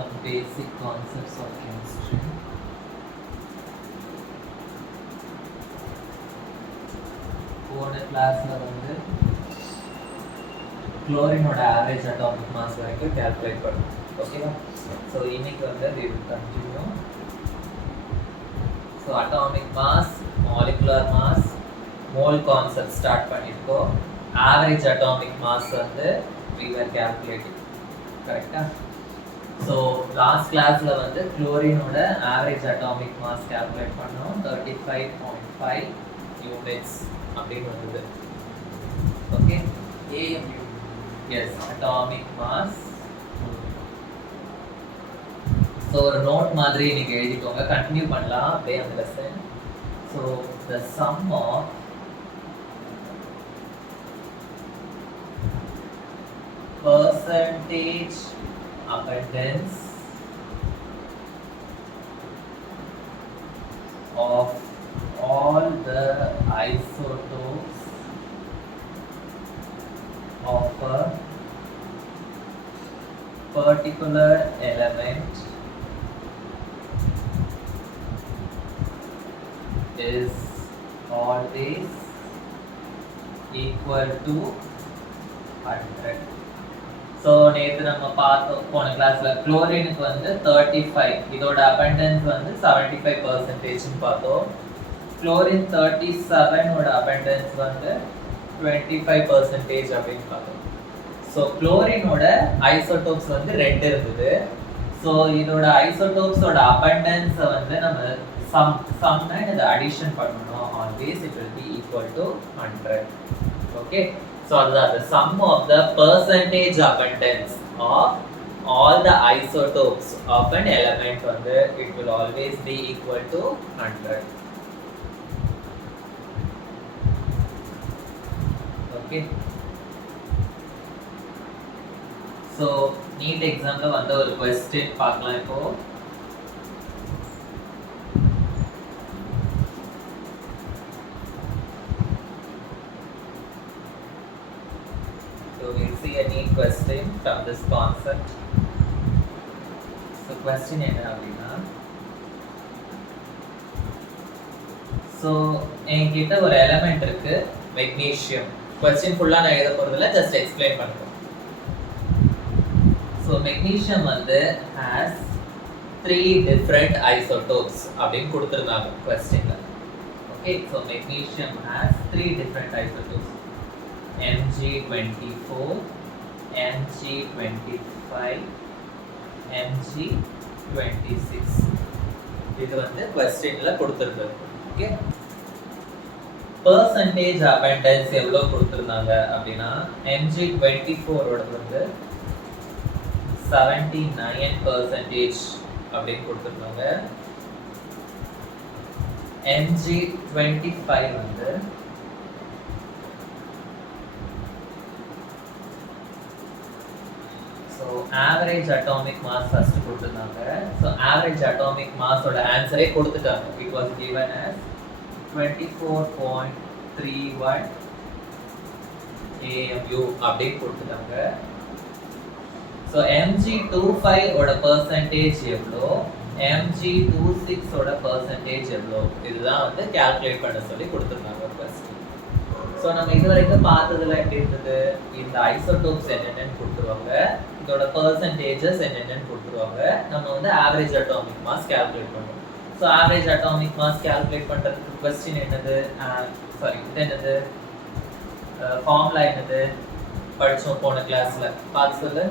some basic concepts of chemistry. போன கிளாஸ்ல வந்து குளோரினோட ஆவரேஜ் அட்டாமிக் மாஸ் வரைக்கும் கால்குலேட் பண்ணோம். ஓகேவா? ஸோ இன்னைக்கு வந்து we will continue. So atomic mass, molecular mass, mole concept start பண்ணியிருக்கோம். ஆவரேஜ் அட்டாமிக் மாஸ் வந்து we were calculating. கரெக்டா? ஸோ லாஸ்ட் கிளாஸ்ல வந்து குளோரினோட ஆவரேஜ் அட்டாமிக் மாஸ் கால்குலேட் பண்ணோம். 35.5 யூனிட்ஸ் அப்படின்னு வந்தது. Okay, AMU. Yes, atomic mass. So ஒரு நோட் மாதிரி இன்னைக்கு எழுதிக்கோங்க, கண்டினியூ பண்ணலாம் அப்படியே அந்த lesson. So the sum of percentage abundance of all the isotopes of a particular element is always equal to 100. So நேற்று நம்ம பார்த்தோம் போன கிளாஸ்ல குளோரினுக்கு வந்து 35, இதோட அபண்டன்ஸ் வந்து 75% பார்த்தோம். குளோரின் 37ஓட அபண்டன்ஸ் வந்து 25% அப்படின்னு பார்த்தோம். ஸோ குளோரினோட ஐசோடோப்ஸ் வந்து 2 இருந்தது. ஸோ இதோட ஐசோடோப்ஸோட அபண்டன்ஸை வந்து நம்ம சம்னா இதை அடிஷன் பண்ணணும். Always it will be equal to 100. Okay, so the sum of the percentage abundance of all the isotopes of an element வந்து it will always be equal to 100. Okay, so neat example வந்து ஒரு question பார்க்கலாம். இப்போ we'll see a neat question from this concept. So question என்ன அப்படின்னா, so என்கிட்ட ஒரு element இருக்கு மெக்னீஷியம். கொஸ்டின் ஃபுல்லாக நான் எழுத போகிறதில்ல, ஜஸ்ட் எக்ஸ்பிளைன் பண்ணுறேன். ஸோ மெக்னீஷியம் வந்து ஹேஸ் 3 different isotopes அப்படின்னு கொடுத்துருந்தாங்க கொஸ்டினில். Okay, so magnesium has 3 different isotopes. Mg24, Mg25, Mg26. இது வந்து क्वेश्चनல கொடுத்திருக்காங்க. ஓகே, percentage abundance எவ்வளவு கொடுத்திருந்தாங்க அப்படினா Mg24 ஓட வந்து 79% அப்படி கொடுத்திருந்தாங்க. Mg25 வந்து average atomic mass first கொடுத்திருந்தாங்க. so average atomic mass ஓட ஆன்சரே கொடுத்துட்டாங்க. it was given as 24.31 AMU அப்படி கொடுத்துட்டாங்க. so Mg25 ஓட percentage எவ்வளோ, Mg26 ஓட percentage எவ்வளோ, இதுதான் வந்து கால்குலேட் பண்ண சொல்லி கொடுத்திருந்தாங்க ஃபர்ஸ்ட். ஸோ நம்ம இதுவரைக்கும் பார்த்ததுல எப்படி இருந்தது, இந்த ஐசோடோப்ஸ் என்னென்னு கொடுத்துருவாங்க, இதோட பர்சன்டேஜஸ் என்னென்னு கொடுத்துருவாங்க, நம்ம வந்து ஆவரேஜ் அட்டாமிக் மாஸ் கால்குலேட் பண்ணுவோம். So average atomic mass calculate பண்ணுறதுக்கு கொஸ்டின் என்னது, இது என்னது, ஃபார்முலா என்னது படித்தோம் போன கிளாஸில், பார்த்து சொல்லு.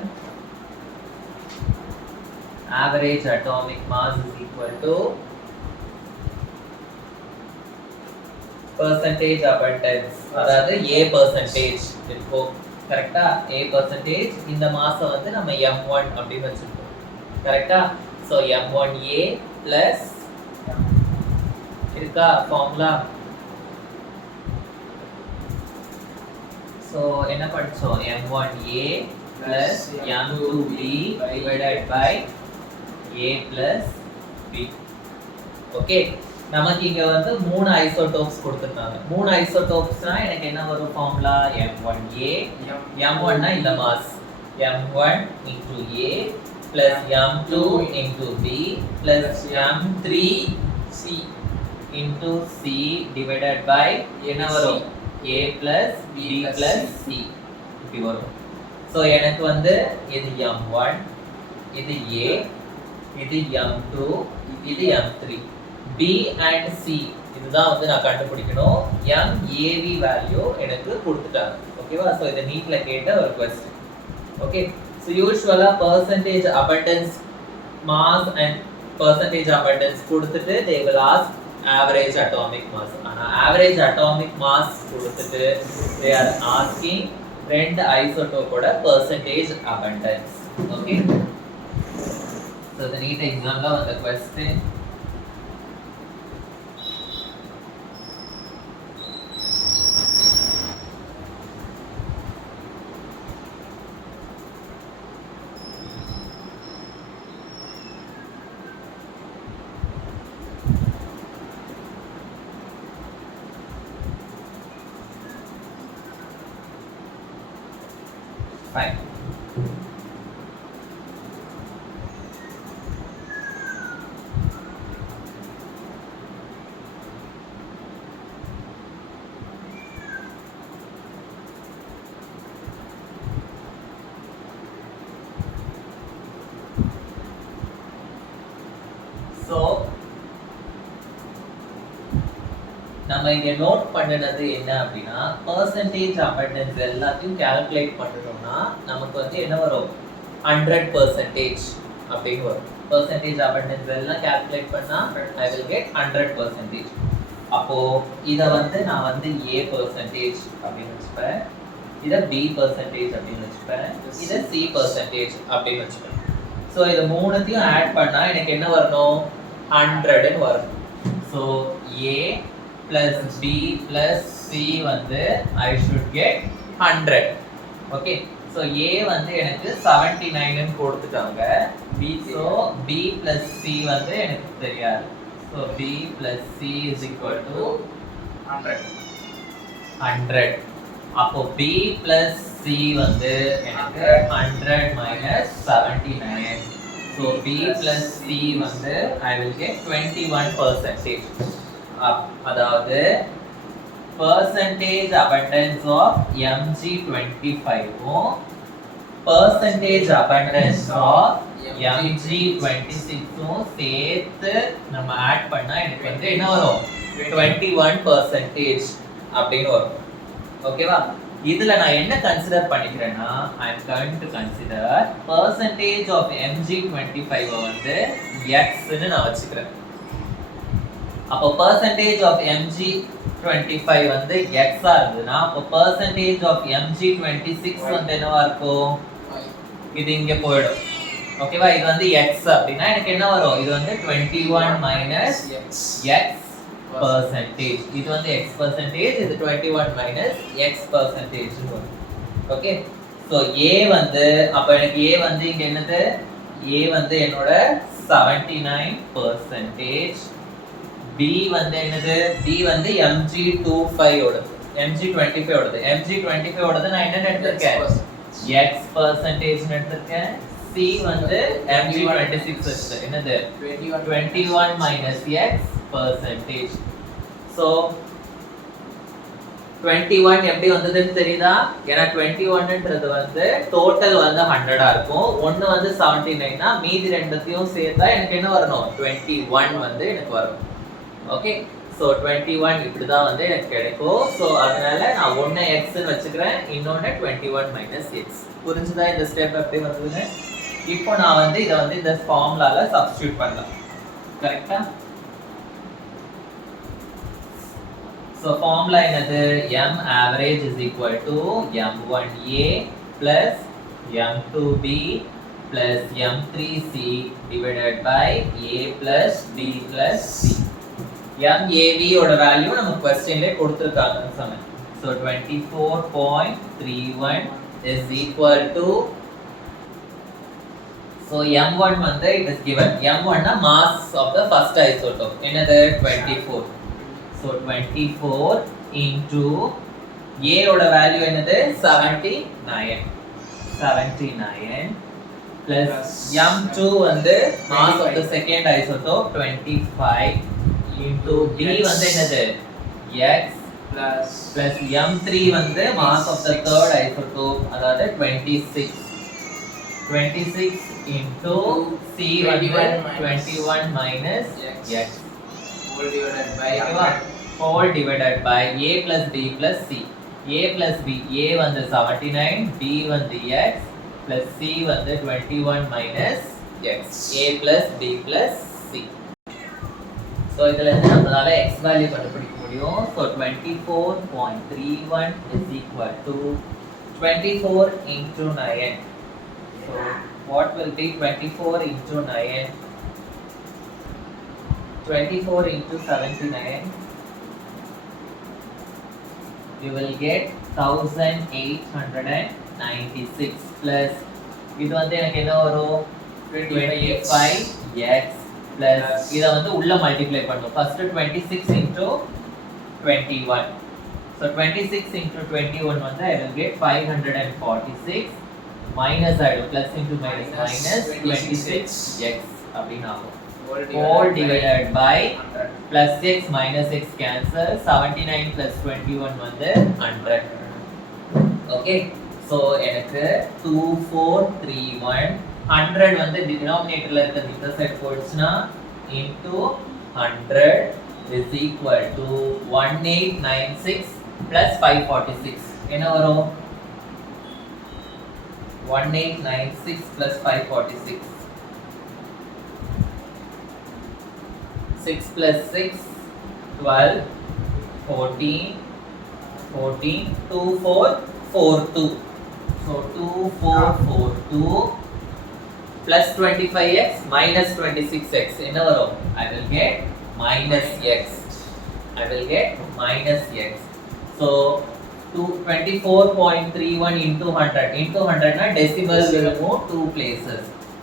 Average atomic mass is equal to percentage abundance, அதாவது A percentage இருக்கும். கரெக்ட்டா? A percentage இந்த மாசம் வந்து நம்ம M1 அப்படி வச்சிருக்கோம். கரெக்ட்டா? சோ M1A plus இருக்கா ஃபார்முலா. சோ என்ன படிச்சோம், M1A plus M2B divided by A plus B. Okay, நமக்கு இங்க வந்து 3 ஐசோடோப்ஸ் கொடுத்திருக்காங்க. 3 ஐசோடோப்ஸ்னா எனக்கு என்ன வரும் ஃபார்முலா, M1A, M1 னா இந்த mass, M1 into A plus m2 into b plus m3c into c divided by என்ன வரும் a plus b plus c இப்படி வரும். ஸோ எனக்கு வந்து இது m1, இது a, இது m2, இது m3, b and c இதுதான் வந்து நான் கண்டுபிடிக்கணும். MAV வேல்யூ எனக்கு கொடுத்துட்டாங்க. ஓகேவா? ஸோ இதை நீட்ல கேட்ட ஒரு கொஸ்டின். ஓகே, ஸோ யூஸ்வலாக percentage abundance mass and percentage abundance கொடுத்துட்டு they will ask average atomic mass. ஆனால் average atomic mass கொடுத்துட்டு they are asking ரெண்டு ஐசோடோப்போட பர்சன்டேஜ் அபண்டன்ஸ். ஓகே, ஸோ இந்த நீட் எக்ஸாம்ல வந்த கொஸ்டின். Fine. So நம்ம இங்க நோட் பண்ணினது என்ன அப்படின்னா பர்சன்டேஜ் அபண்டன்ஸ் எல்லாத்தையும் கால்குலேட் பண்ணிட்டோம்னா நமக்கு வந்து என்ன வரும் 100% அப்படின்னு வரும். பர்சன்டேஜ் அபண்டன்ஸ் எல்லாம் கால்குலேட் பண்ணா I will get 100%. அப்போ இத வந்து நான் வந்து A% அப்படின்னு வச்சுப்பேன், இத B% அப்படின்னு வச்சுப்பேன், இத C% அப்படின்னு வச்சுப்பேன். ஸோ இதை மூணுத்தையும் ஆட் பண்ணா எனக்கு என்ன வரணும் 100 வரணும். So A plus B plus C வந்து I should get 100. Okay, so A வந்து எனக்கு 79 கொடுத்துட்டாங்க. ஸோ B plus C வந்து எனக்கு தெரியாது. So B plus C is equal to 100. அப்போ B plus C வந்து எனக்கு 100 minus 79. So B plus C வந்து I will get 21%. அதாவது percentage abundance of Mg25 percentage abundance of Mg26 சேர்த்து நம்ம ஆட் பண்ணா எனக்கு வந்து என்ன வரும் 21% அப்படின்னு வரும். ஓகேவா? இதுல நான் என்ன consider பண்ணிக்கிறேன்னா I am going to consider percentage of Mg25 வந்து x ன்னு நான் வச்சுக்கிறேன். அப்போ percentage of Mg25 வந்து x ஆ இருந்ததுன்னா அப்போ percentage of Mg26 வந்து என்னவா இருக்கும் இது இங்க போய்டும். ஓகேவா? இது வந்து x அப்படினா எனக்கு என்ன வரும் இது வந்து 21 minus x percentage. இது வந்து x percentage, இது 21 minus x percentage வரும். ஓகே, சோ a வந்து அப்ப எனக்கு a வந்து இங்க என்னது a வந்து என்னோட 79%. B வந்து என்னது B வந்து Mg25 ஓடது, Mg25 ஓடது, Mg25 ஓடது நான் என்ன எடுத்துர்க்கேன் x percentage எடுத்துர்க்கேன். C வந்து Mg26 வச்சு என்னது 21 minus x percentage. So 21 எப்படி வந்ததுன்னு தெரியுதா? ஏன்னா 21ன்றது வந்து டோட்டல் வந்து 100 ஆ இருக்கும். ஒன்னு வந்து 79 னா மீதி ரெண்டுத்தையும் சேர்த்தா எனக்கு என்ன வரணும் 21 வந்து எனக்கு வரும். ஓகே, சோ 21 இப்படி தான் வந்து எனக்கு கிடைக்கும். சோ அதனால நான் ஒண்ணே x ன்னு வச்சுக்கிறேன், இன்னொன்னு 21 minus x. புரிஞ்சுதா இந்த ஸ்டெப் எப்படி வந்ததுன்னு? இப்போ நான் வந்து இத வந்து இந்த ஃபார்முலால சப்ஸ்டிட்யூட் பண்ணலாம். கரெக்ட்டா? சோ ஃபார்முலா என்னது? m average is equal to m1a plus m2b plus m3c divided by a plus b plus c. MAV ஓட வேல்யூ நம்ம क्वेश्चनல கொடுத்திருக்காங்கன்னு சொன்னேன். So 24.31 is equal to, so M1 வந்து it is given. M1 னா mass of the first isotope. என்னது 24. So 24 into A ஓட value என்னது 79. 79 plus m2 வந்து mass of the second isotope 25 into d வந்து என்னது x plus m3 வந்து mass of the third isotope அதாவது 26 into c வந்து 21 minus x whole divided by a plus b plus c a plus b a வந்து 79 b வந்து x plus c வந்து 21 minus x a plus b plus c so இதுல இருந்து நம்மளால x value கண்டுபிடிக்க முடியும் so 24.31 is equal to 24 into 9 so what will be 24 into 9 24 into 79 you will get 1896 plus இது வந்து எனக்கு என்ன வரும் 25x plus இத வந்து உள்ள மல்டிப்ளை பண்ணும் first 26 into 21 so 26 into 21 வந்து I will get 546 minus ஆயிடும் plus into minus 26x அப்படினா ஆகும் whole divided by plus x minus x cancel 79 plus 21 வந்து 100 okay so எனக்கு 2431 100 வந்து denominatorல இருக்க இந்த side போடுச்சுனா into 100 is equal to 1896 plus 546 என்ன வரும் 1896 plus 546 6 plus 6 12 14 2442 so 2442 plus 25x minus 26x என்ன வரும் I will get minus x so 24.31 into 100 na decimal will move two places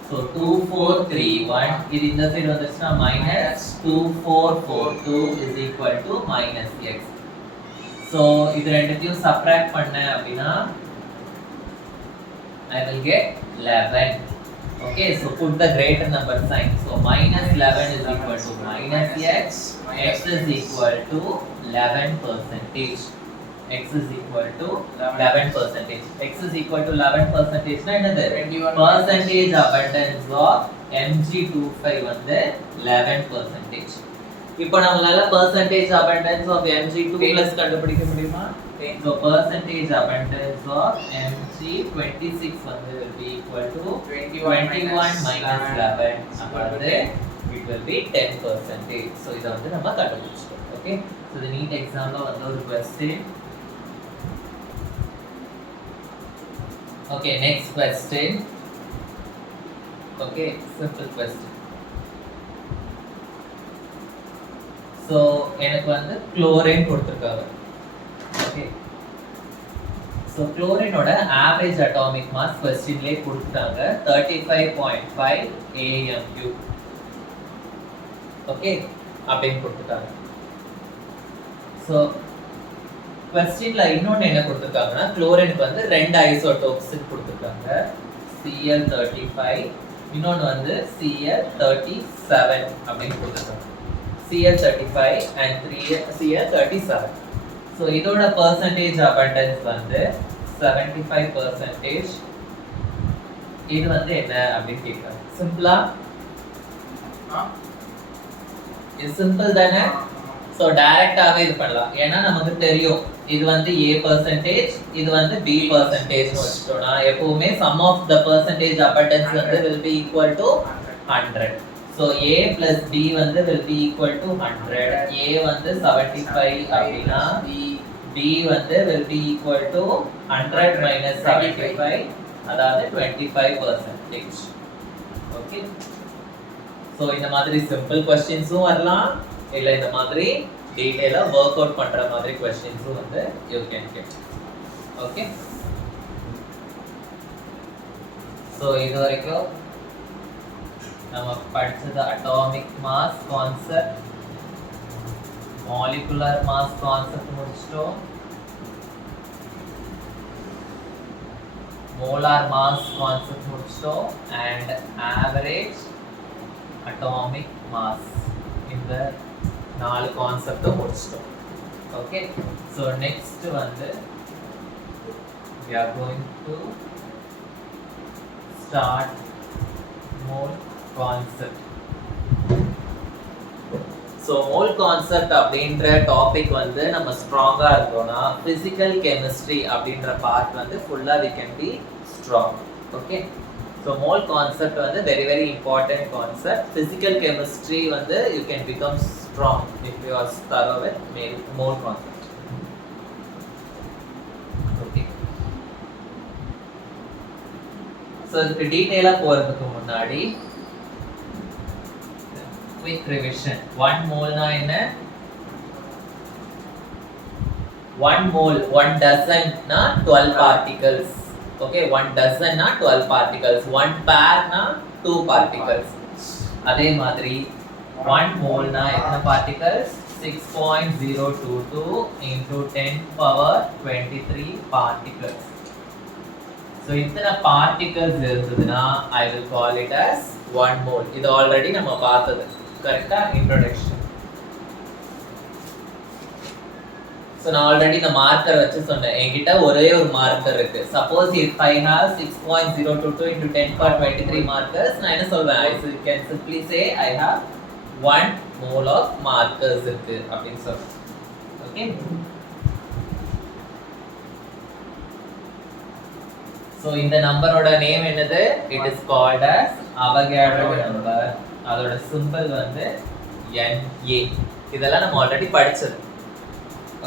so 2431 இது இந்த சைடு வந்துச்சுனா minus 2442 is equal to minus x so இது ரெண்டுத்தையும் subtract பண்ணேன் அப்படினா I will get 11 okay so put the greater number sign so minus 11 is equal to minus x x is equal to 11% x is equal to 11%. X is equal to 11% na enadhu percentage abundance of Mg25 வந்து 11%. இப்போ நம்மளால percentage abundance of Mg2 plus கண்டுபிடிக்க முடியுமா? So percentage abundance of Mg26 வந்து will be equal to 21 minus 11 அதாவது it will be 10%. So இத வந்து நம்ம கண்டுபிடிச்சிட்டோம். Okay? So the NEET examல வந்து ஒரு question. Okay, next question. Okay, simple question. So எனக்கு வந்து chlorine கொடுத்திருக்காங்க. Okay. So chlorine ஓட average atomic mass questionலயே கொடுத்துட்டாங்க 35.5 AMU. Okay, அப்படின்னு கொடுத்துட்டாங்க. So क्वेश्चनல இன்னொன்னு என்ன கொடுத்திருக்காங்கன்னா குளோரினுக்கு வந்து ரெண்டு ஐசோடோப்ஸ் கொடுத்திருக்காங்க Cl35 இன்னொன்னு வந்து Cl37 அப்படினு கொடுத்திருக்காங்க Cl35 and Cl37 so இதோட percentage abundance வந்து 75% இது வந்து என்ன அப்படினு கேக்குறாங்க சிம்பிளா இது சிம்பிள் தானே so டைரக்டாவே இது பண்ணலாம் ஏன்னா நமக்கு தெரியும் இது வந்து A% இது வந்து B% னு வச்சிட்டோம்னா எப்பவுமே sum of the percentage abundance வந்து will be equal to 100 so A plus B வந்து will be equal to 100 A வந்து 75 அப்படினா B வந்து will be equal to 100 minus 75 அதாவது 25% okay so இந்த மாதிரி simple questions-உம் வரலாம் இல்ல இந்த மாதிரி டீடைலா வொர்க் அவுட் பண்ற மாதிரி क्वेश्चंस வந்து you can get okay so இது வரைக்கும் நம்ம படிச்சது atomic mass concept molecular mass concept முடிச்சிட்டோம் மோலார் மாஸ் கான்செப்ட் முடிச்சிட்டோம் and average atomic mass இந்த 4 கான்செப்ட் முடிச்சிட்டோம். ஓகே, so next வந்து we are going to start mole concept. So mole concept அப்படின்ற டாபிக் வந்து நம்ம ஸ்ட்ராங்காக இருந்தோம்னா ஃபிசிக்கல் கெமிஸ்ட்ரி அப்படின்ற பார்ட் வந்து ஃபுல்லாக we can be strong. Okay, so mole concept வந்து very very important concept. Physical chemistry வந்து you can become strong if you are thorough with mole concept. Okay, so இதுக்கு டீட்டெயிலாக போகிறதுக்கு முன்னாடி quick revision. 1 mole na enna? 1 mole, 1 dozen na 12 particles. Okay, 1 dozen na 12 particles. 1 pair na 2 particles. அதே மாதிரி 1 mole na எத்தனை particles? 6.022 into 10 power 23 particles. So இத்தனை particles இருந்ததுன்னா I will call it as 1 mole. இது ஆல்ரெடி நம்ம பார்த்தது. கரெக்டா? Introduction. So நான் ஆல்ரெடி இந்த மார்க்கர் வச்சு சொன்னேன். என்கிட்ட ஒரே ஒரு மார்க்கர் இருக்கு. Suppose if I have 6.022 into 10 power 23 markers, நான் என்ன சொல்வேன்? I can simply say I have 1 mole of markers இருக்கு அப்படின்னு சொல்றேன். ஓகே, ஸோ இந்த நம்பரோட நேம் என்னது? It is called as Avogadro number. அதோட சிம்பிள் வந்து Na. இதெல்லாம் நம்ம ஆல்ரெடி படிச்சது.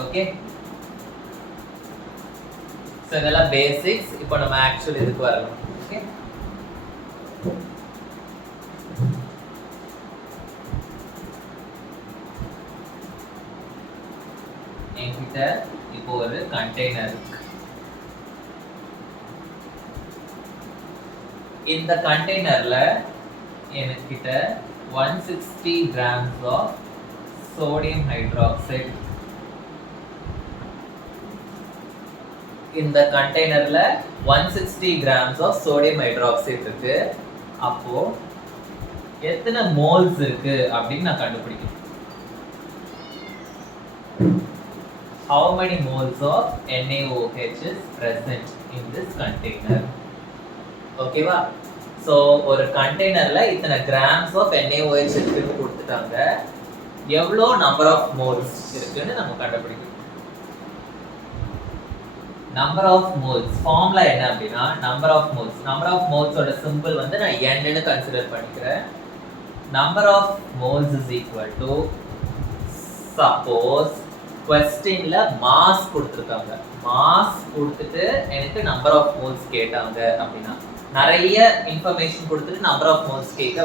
ஓகே, சோ இதெல்லாம் பேசிக்ஸ். இப்போ நம்ம ஆக்சுவலி இதுக்கு வரலாம். ஓகே, என்கிட்ட இப்போ ஒரு கண்டெய்னர் இருக்கு. இந்த கண்டெய்னர்ல எனக்கிட்ட 160 grams of sodium hydroxide. இந்த கண்டெய்னர்ல 160 grams of sodium hydroxide இருக்கு. அப்போ எத்தனை மோல்ஸ் இருக்கு அப்படின்னு நான் கண்டுபிடிக்கணும். How many moles of NaOH is present in this container? ஓகேவா? ஸோ ஒரு கண்டெய்னர்ல இத்தனை கிராம்ஸ் ஆஃப் NaOH இருக்குன்னு கொடுத்துட்டாங்க. எவ்வளோ நம்பர் ஆஃப் மோல்ஸ் இருக்குன்னு நம்ம கண்டுபிடிக்கணும். நம்பர் ஆஃப் மோல்ஸ் ஃபார்முலா என்ன அப்படின்னா, நம்பர் ஆஃப் மோல்ஸோட சிம்பிள் வந்து நான் n-னு கன்சிடர் பண்ணிக்கிறேன். Number of moles is equal to, suppose क्वेश्चनல மாஸ் கொடுத்திருக்காங்க, மாஸ் கொடுத்துட்டு எனக்கு நம்பர் ஆஃப் மோல்ஸ் கேட்டாங்க அப்படின்னா, நிறைய இன்ஃபர்மேஷன் கொடுத்துட்டு நம்பர் ஆஃப் மோல்ஸ் கேட்க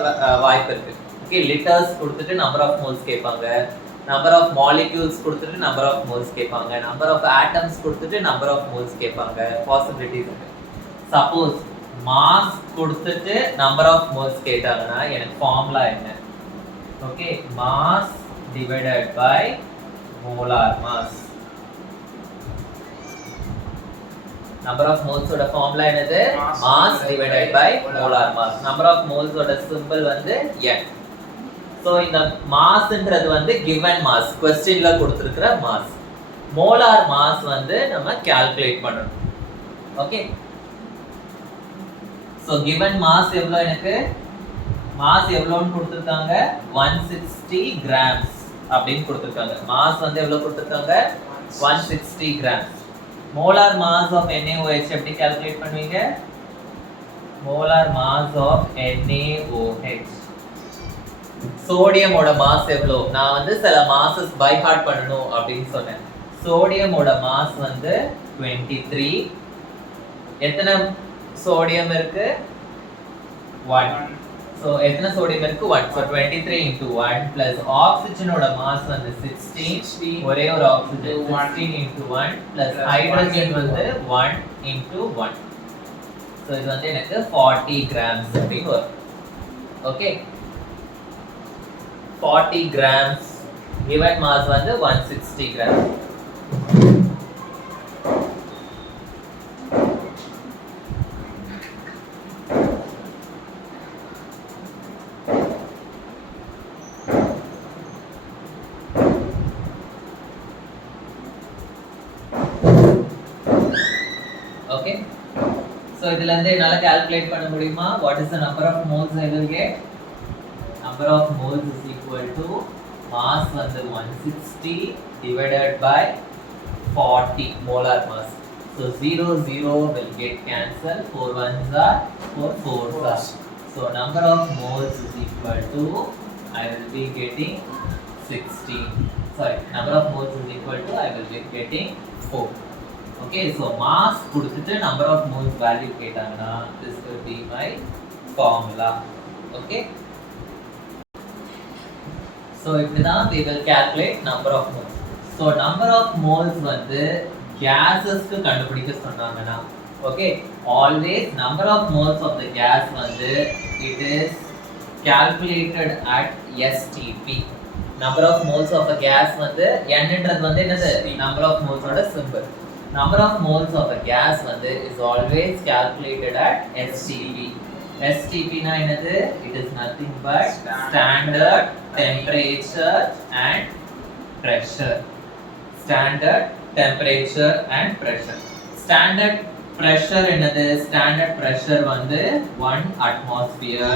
வாய்ப்பு இருக்கு. ஓகே, லிட்டர்ஸ் கொடுத்துட்டு நம்பர் ஆஃப் மோல்ஸ் கேட்பாங்க, நம்பர் ஆஃப் மாலிக்யூல்ஸ் கொடுத்துட்டு நம்பர் ஆஃப் மோல்ஸ் கேட்பாங்க, நம்பர் ஆஃப் ஆட்டம்ஸ் கொடுத்துட்டு நம்பர் ஆஃப் மோல்ஸ் கேட்பாங்க. பாசிபிலிட்டிஸ் இருக்கு. சப்போஸ் மாஸ் கொடுத்துட்டு நம்பர் ஆஃப் மோல்ஸ் கேட்டாங்கன்னா எனக்கு ஃபார்முலா என்ன? Okay, mass divided by molar mass. number of moles ஓட ஃபார்முலா என்னது? mass divided by molar mass. number of moles ஓட சிம்பல் வந்து n. சோ இந்த மாஸ்ன்றது வந்து given mass, क्वेश्चनல கொடுத்திருக்கிற mass. molar mass வந்து நம்ம கால்குலேட் பண்ணனும். ஓகே, சோ given mass எவ்வளவு? எனக்கு mass எவ்வளவுன்னு கொடுத்திருக்காங்க? 160 grams அப்படினு கொடுத்திருக்காங்க. mass வந்து எவ்வளவு கொடுத்திருக்காங்க? 160 grams. molar mass of NaOH எப்படி கால்குலேட் பண்ணுவீங்க? molar mass of NaOH. சோடியமோட மாஸ் எவ்வளவு? நான் வந்து சில மாஸஸ் பை ஹார்ட் பண்ணனும் அப்படினு சொன்னேன். சோடியமோட மாஸ் வந்து 23. எத்தனை சோடியம் இருக்கு? 1. சோ எத்தனை சோடியம் இருக்கு? 1. சோ 23 into 1 plus ஆக்ஸிஜனோட மாஸ் வந்து 16. ஒரே ஒரு ஆக்ஸிஜன் 16 into 1 plus ஹைட்ரஜன் வந்து 1 into 1. சோ இது வந்து எனக்கு 40 grams அப்படி வரும். ஓகே, 40 grams given mass வந்து 160 grams. So இதுல இருந்து என்னால calculate பண்ண முடியுமா? What is the number of moles I will get? Number of moles is equal to mass வந்து 160 divided by 40 molar mass. So 0 will get cancelled. 4 ones are 4 fours are. So number of moles is equal to I will be getting 16. Sorry, number of moles is equal to I will be getting 4. Okay, so mass கொடுத்துட்டு number of moles value கேட்டாங்கன்னா this will be my formula. Okay, so இப்படிதான் we will calculate number of moles. So number of moles வந்து gases க்கு கண்டுபிடிக்க சொன்னாங்கன்னா okay, always number of moles of the gas வந்து it is calculated at STP. Number of moles of a gas வந்து n ன்றது வந்து என்னது number of moles ஓட symbol. Number of moles of a gas வந்து is always calculated at STP. STP na enadhu? It is nothing but standard temperature and pressure. Standard temperature and pressure. Standard pressure enadhu? Standard pressure வந்து 1 atmosphere.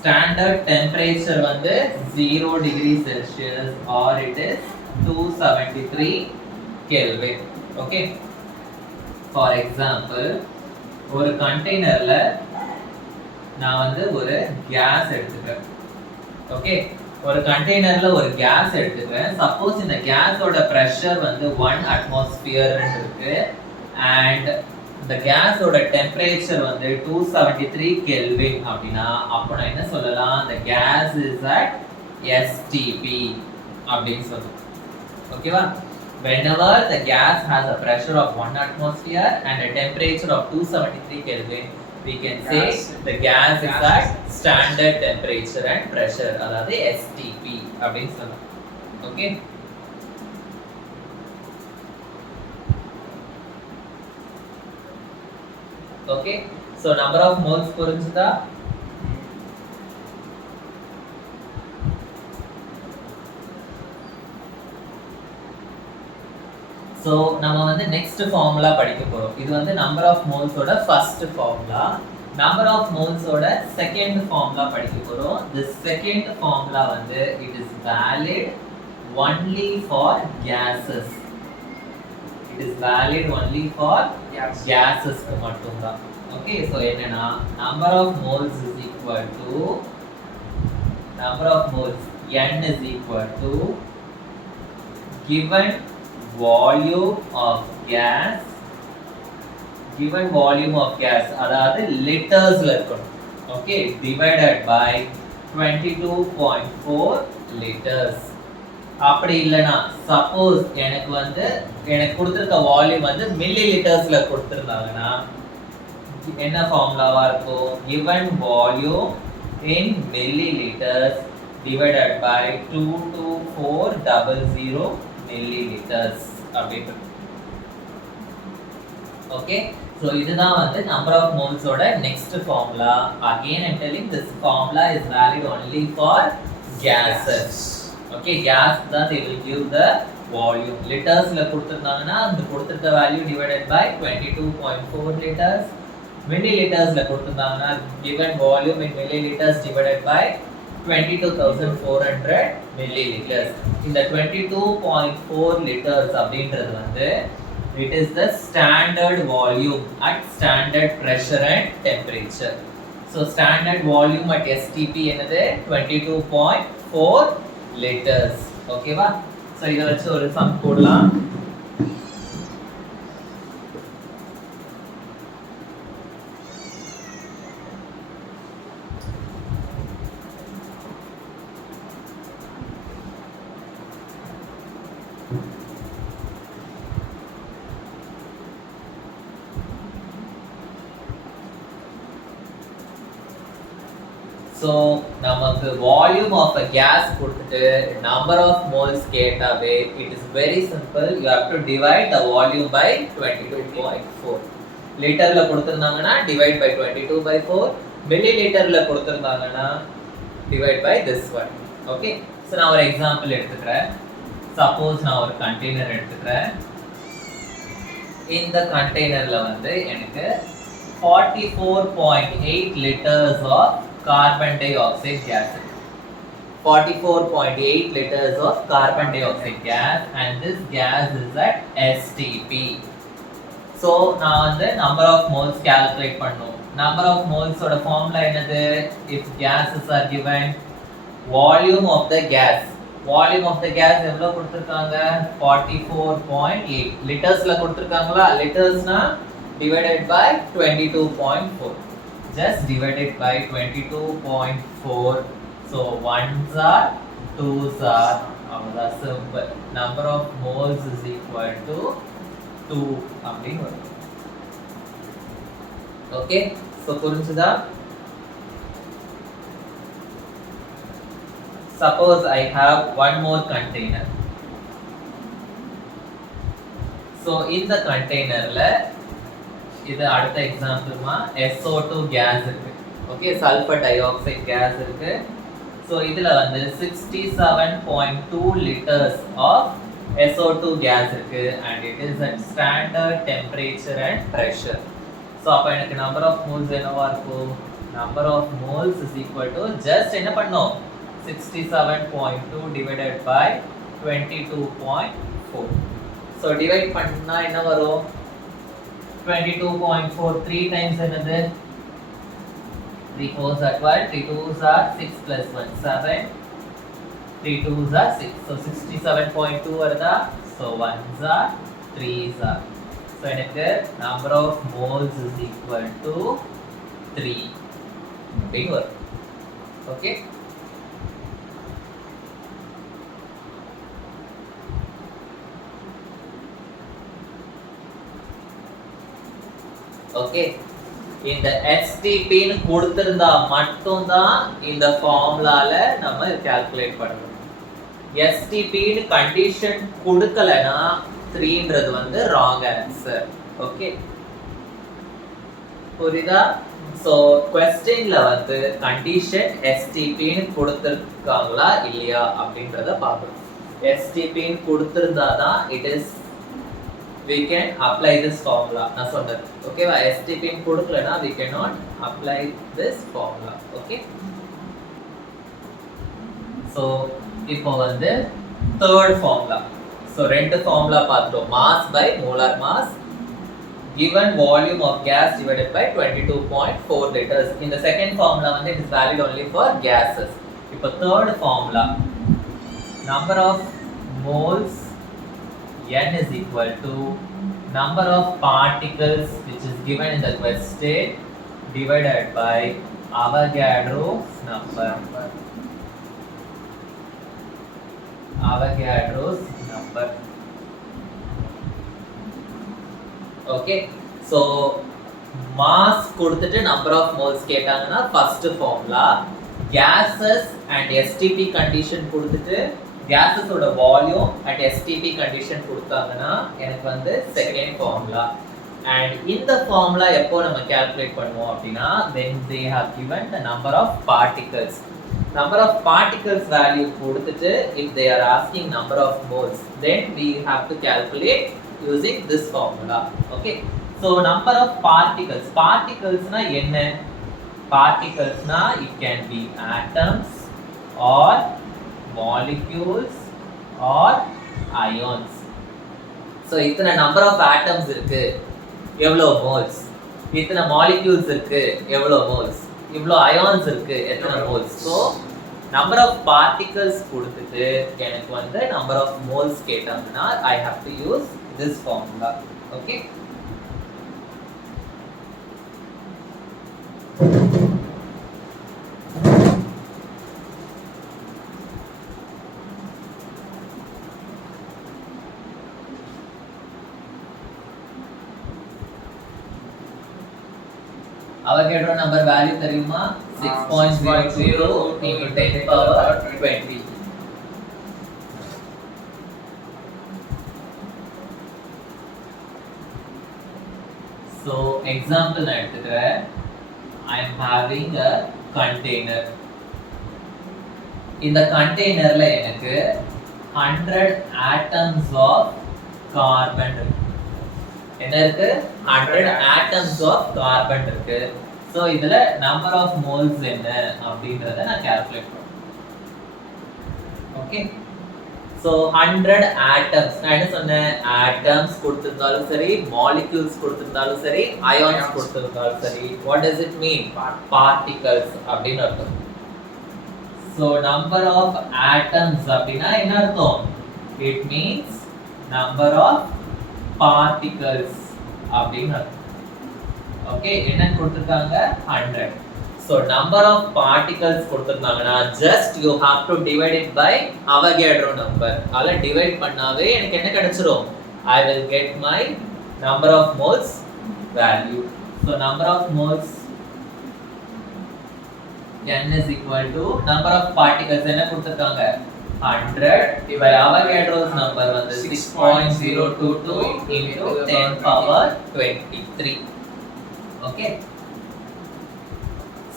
Standard temperature வந்து 0 degree Celsius or it is 273 Kelvin. Okay, for example ஒரு கண்டெய்னர்ல நான் வந்து ஒரு case எடுத்துக்கிறேன். Okay, ஒரு கண்டெய்னர்ல ஒரு case எடுத்துக்கிறேன். சப்போஸ் இந்த கேஸோட பிரஷர் வந்து 1 atmosphere இருக்கு and இந்த கேஸோட டெம்பரேச்சர் வந்து 273 Kelvin அப்படின்னா அப்போ நான் என்ன சொல்லலாம்? the gas is at STP அப்படின்னு சொல்லலாம். ஓகேவா? Whenever the gas has a pressure of 1 atmosphere and a temperature of 273 Kelvin, we can say the gas is at standard temperature and pressure, அதாவது STP அப்படின்னு சொல்லலாம். Okay, okay, so number of moles புரிஞ்சுதா? So நம்ம வந்து next formula படிக்க போறோம். இது வந்து நம்பர் ஆஃப் மோல்ஸ் ஓட first formula. Number of moles ஓட செகண்ட் ஃபார்முலா படிக்க போறோம். the second ஃபார்முலா வந்து it is valid only for gases. It is valid only for gases க்கு மட்டும் தான். ஓகே, சோ என்னன்னா number of moles is equal to number of moles n is equal to given volume of gas, given volume of gas அதாவது லிட்டர்ஸ்ல இருக்கணும். Okay, divided by 22.4 liters. அப்படி இல்லனா suppose எனக்கு கொடுத்திருக்க வால்யூம் வந்து மில்லி லிட்டர்ஸ்ல கொடுத்திருந்தாங்கன்னா என்ன ஃபார்முலாவா இருக்கும்? given volume in milliliters divided by 22400 milliliters அப்படினு. ஓகே, so இதுதான் வந்து number of moles ஓட next formula. Again I'm telling this formula is valid only for gases. Okay, gas தான் they will give the volume. Litersல கொடுத்திருந்தாங்கன்னா அந்த கொடுத்திருக்க value divided by 22.4 liters. Millilitersல கொடுத்திருந்தாங்கன்னா given volume in milliliters divided by 22,400 milliliters. இந்த 22.4 liters அப்படின்றது வந்து it is the standard volume at standard pressure and temperature. So standard volume at STP என்னது? 22.4 liters. ஓகேவா? So இத வச்சு ஒரு சம் போடலாம். So நமக்கு volume of a gas கொடுத்துட்டு number of moles கேட்டாவே it is very simple. You have to divide the volume by 22.4. லிட்டர்ல கொடுத்திருந்தாங்கன்னா divide by 22/4. மில்லிலிட்டர்ல கொடுத்திருந்தாங்கன்னா divide by this one. Okay, so நான் ஒரு எக்ஸாம்பிள் எடுத்துக்கிறேன். சப்போஸ் நான் ஒரு கண்டெய்னர் எடுத்துக்கிறேன். இந்த கண்டெய்னர்ல வந்து எனக்கு 44.8 liters of carbon dioxide gas. 44.8 liters of carbon dioxide gas, and this gas is at STP. So now the number of moles calculate பண்ணும். Number of moles ஓட formula என்னது? If gases are given, volume of the gas எவ்வளோ கொடுத்திருக்காங்க? 44.8 லிட்டர்ஸ்ல கொடுத்திருக்காங்களா? லிட்டர்ஸ்னா divided by 22.4, just divided by 22.4. so ones are, twos are, that's simple. Number of moles is equal to 2 அப்படின்னு வரும். Okay, so புரிஞ்சுதா? Suppose I have one more container. So in the container ல இது அடுத்த எக்ஸாம்பிள்மா SO2 gas இருக்கு. Okay, sulphur dioxide gas இருக்கு. So இதில் வந்து 67.2 liters of SO2 கேஸ் இருக்கு, and it is at standard temperature and pressure. So அப்போ எனக்கு நம்பர் ஆஃப் மோல்ஸ் என்னவா இருக்கும்? Number of moles is equal to just என்ன பண்ணோம்? 67.2 divided by 22.4. ஸோ டிவைட் பண்ணா என்ன வரும்? 22.4 3 times என்னது? 3 4s are 12, 3 2s are 6 plus 1 7, 3 2s are 6. So 67.2 வருதா? So 1s are, 3s are. So எனக்கு number of moles is equal to 3 அப்படின்னு வரும். Okay, okay. இந்த STP ன்னு கொடுத்திருந்தா மட்டும் தான் இந்த ஃபார்முலால நம்ம கால்குலேட் பண்ணணும். STP ன்னு கண்டிஷன் கொடுக்கலனா 3ன்றது வந்து ராங் ஆன்சர். ஓகே, புரியுதா? சோ क्वेश्चनல வந்து கண்டிஷன் STP ன்னு கொடுத்திருக்காங்களா இல்லையா அப்படின்றத பார்க்கணும். STP ன்னு கொடுத்திருந்தா தான் it is we can apply this formula. நான் சொன்னது ஓகேவா? STP ன்னு கொடுக்கலனா we cannot apply this formula. Okay, so இப்போ வந்து third formula. So ரெண்டு ஃபார்முலா பார்த்தோம். mass by molar mass, given volume of gas divided by 22.4 liters. In the second formula வந்து it is valid only for gases. இப்போ third formula, number of moles N is equal to number of particles which is given in the question divided by Avogadro's number. Avogadro's number. Okay, so mass கொடுத்துட்டு number of moles கேட்டாங்கன்னா first formula, gases and STP condition கொடுத்துட்டு gases ஓட volume at STP condition கொடுத்தாங்கன்னா எனக்கு வந்து second formula. and இந்த formula எப்போ நம்ம calculate பண்ணுவோம் அப்படின்னா when they have given the number of particles. number of particles value கொடுத்துட்டு if they are asking number of moles, then we have to calculate using this formula. okay, so number of particles na என்ன? particles na it can be atoms or molecules or ions. so இத்தனை number of atoms இருக்கு, எவ்வளோ moles? இத்தனை molecules இருக்கு, எவ்வளோ moles? இவ்வளோ ions இருக்கு, எத்தனை moles? so number of particles கொடுத்துட்டு எனக்கு வந்து number of moles கேட்டாங்கன்னா I have to use this formula. okay, Avogadro number value தெரியுமா? 6.00 into 10 power 20. so example நான் எடுத்துக்கிறேன். I am having a container. இந்த கண்டெய்னர்ல எனக்கு 100 atoms of carbon இருக்கு. என்ன இருக்கு 100 ஆட்டம்ஸ் ஆஃப் கார்பன் இருக்கு. சோ இதுல நம்பர் ஆஃப் மோல்ஸ் என்ன அப்படிங்கறத நான் கால்குலேட் பண்றேன். ஓகே, சோ 100 ஆட்டம்ஸ், நான் என்ன சொன்னேன், ஆட்டம்ஸ் கொடுத்திருந்தாலும் சரி, மாலிக்யூல்ஸ் கொடுத்திருந்தாலும் சரி, அயான்ஸ் கொடுத்திருந்தாலும் சரி, what does it mean, particles அப்படின்னு அர்த்தம். சோ நம்பர் ஆஃப் ஆட்டம்ஸ் அப்படினா என்ன அர்த்தம், it means number of particles அப்படின்னு அர்த்தம். ஓகே, என்ன கொடுத்திருக்காங்க 100. so number of particles கொடுத்திருந்தாங்கன்னா just you have to divide it by Avogadro number. அத டிவைட் பண்ணாவே எனக்கு என்ன கிடைச்சிரும், I will get my number of moles value. so number of moles n is equal to number of particles என்ன கொடுத்திருக்காங்க 100 by Avogadro's number வந்து 6.022 into 10 power 23. Okay,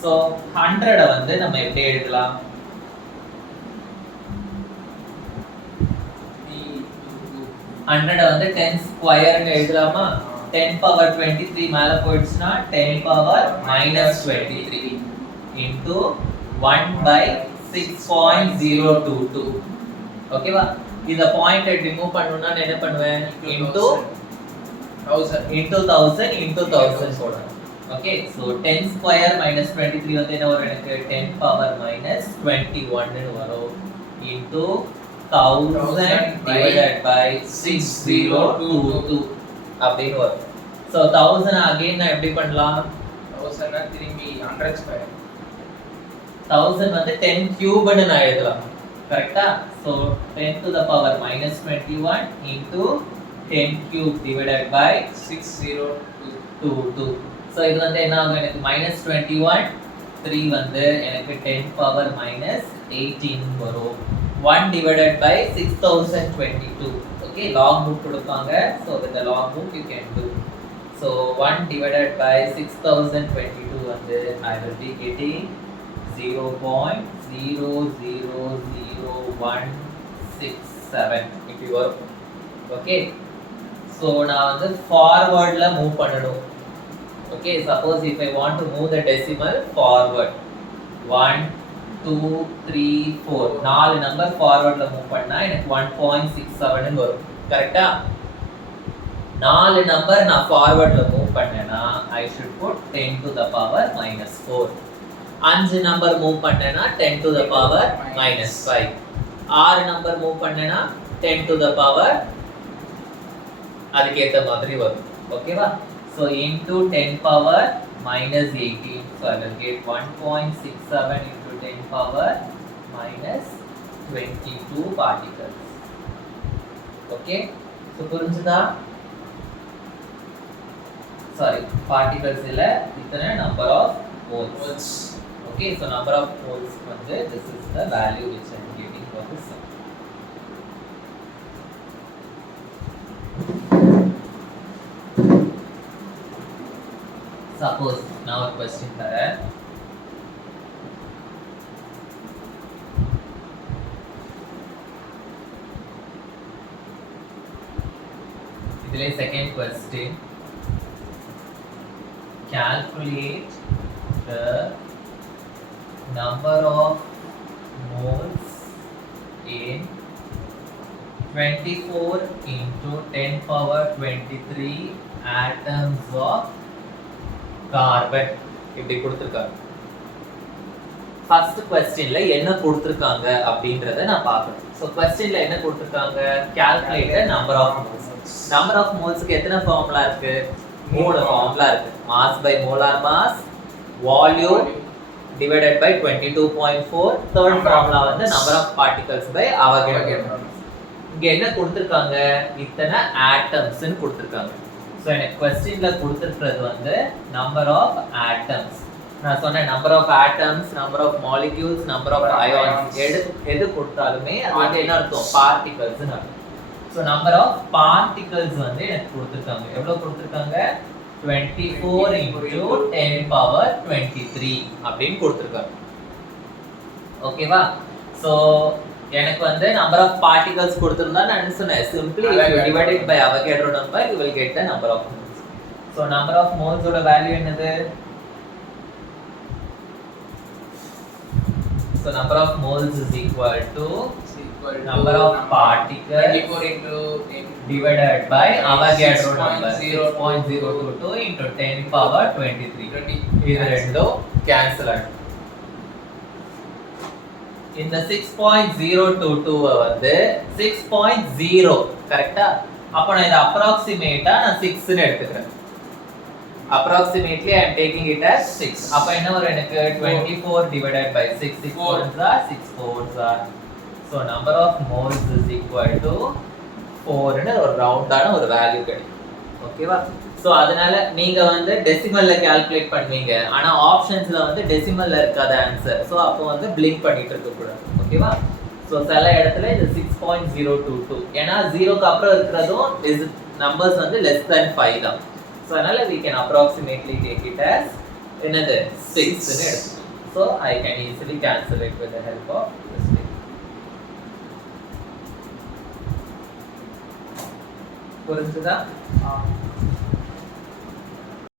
so 100 வந்து நம்ம எப்படி எழுதலாம், வந்து 10 ஸ்கொயர் னு எழுதலாமா, 10 power 23 மேல போயிடுச்சுனா 10 power -23 into 1 by 6.022. ஓகேவா, இத பாயிண்ட் ரிமூவ் பண்ணனும்னா நான் என்ன பண்ணுவேன், into 1000 into 1000 போடுறேன். ஓகே, so 10 ஸ்கொயர் -23 வந்து என்ன வரும், எனக்கு 10 பவர் -21 ன்னு வரும் into 1000 divided by 6022 அப்படினு வரும். so 1000 again நான் எப்படி பண்ணலாம், 1000 னா திரும்பி 100 ஸ்கொயர், 1000 வந்து 10 கியூப் ன்னு நான் எழுதலாம். கரெக்ட்டா, so 10 to the power -21 into 10 cube divided by 6022. so இது வந்து என்ன ஆகும், எனக்கு -21 3 வந்து எனக்கு 10 power -18 வரும். 1 divided by 6022. okay, log book கொடுப்பாங்க, so with the log book you can do. so 1 divided by 6022 வந்து I will be getting 0.000167 இப்படி வரும். ஓகே, so நான் வந்து ஃபார்வர்ட்ல மூவ் பண்ணனும். okay, suppose if I want to move the decimal forward 1 2 3 4 நாலு number ஃபார்வர்ட்ல move பண்ணா எனக்கு 1.67 ன்னு வரும். கரெக்ட்டா, நாலு நம்பர் நான் ஃபார்வர்ட்ல மூவ் பண்ணேனா I should put 10 to the power -4. அஞ்சு நம்பர் மூவ் பண்ணேனா 10 to the power -5. ஆறு நம்பர் மூவ் பண்ணேனா 10 to the power அதுக்கு ஏத்த மாதிரி வரும். ஓகேவா, so into 10 power -18, so I will get 1.67 into 10 power -22 particles. okay, so புரிஞ்சுதா, sorry particles இல்ல, இத்தனை number of moles. okay, so number of moles வந்து this is the value which I am getting for this sum. suppose now a question தரேன், இதுல second question, calculate the number of moles in 24 into 10 power 23 atoms of carbon. இப்படி கொடுத்திருக்காங்க. First क्वेश्चनல என்ன கொடுத்திருக்காங்க அப்படின்றத நான் பார்க்கணும். சோ क्वेश्चनல என்ன கொடுத்திருக்காங்க, calculate the number of moles. number of molesக்கு எத்தனை ஃபார்முலா இருக்கு, மூணு ஃபார்முலா இருக்கு. mass by molar mass, volume divided by 22.4, third formula வந்து number of particles by Avogadro. இங்க என்ன கொடுத்திருக்காங்க, இத்தனை atoms ன்னு கொடுத்திருக்காங்க. சோ எனக்கு क्वेश्चनல கொடுத்திருக்கிறது வந்து number of atoms. நான் சொன்ன number of atoms, number of molecules, number of ions எது கொடுத்தாலுமே அது வந்து என்ன அர்த்தம், particles ன்னு அர்த்தம். சோ number of particles வந்து எனக்கு கொடுத்திருக்காங்க. எவ்வளவு கொடுத்திருக்காங்க, 24 into 10 power 23 அப்படின்னு கொடுத்திருக்காங்க. ஓகேவா, சோ எனக்கு வந்து number of particles கொடுத்திருந்தா நான் என்ன சொன்னேன் simply if you divide it by Avogadro number you will get the number of moles. So number of moles ஓட வேல்யூ என்னது? So number of moles is equal to number of particles 24 into 10 divided by Avogadro number 6.022 into 10 power 23. இது ரெண்டும் cancel ஆகும். இந்த 6.022 வந்து 6.0 கரெக்ட்டா? அப்ப நான் இத அப்ராக்ஸிமேட்டா நான் 6 ன்னு எடுத்துக்கிறேன். Approximately I am taking it as 6. அப்ப என்ன வரும் எனக்கு 24 divided by 6 6 ones are 6 fours are. So number of moles is equal to 4 ன்னு ஒரு ரவுண்டான ஒரு வேல்யூ கிடைக்கும். ஓகேவா? சோ அதனால நீங்க வந்து டெசிமல்ல கால்குலேட் பண்ணுவீங்க. ஆனா ஆப்ஷன்ஸ்ல வந்து டெசிமல்ல இருக்காத ஆன்சர். சோ அப்போ வந்து பிளிங்க் பண்ணிட்டு இருக்க கூடாது. ஓகேவா? சோ சில இடத்துல இது 6.022 ஏனா 0 க்கு அப்புறம் இருக்குறதும் நம்பர்ஸ் வந்து less than 5 தான். So அதனால we can approximately take it as என்னது 6 ன்னு எடுத்துக்கலாம். So I can easily cancel it with the help of this thing. புரிஞ்சுதா?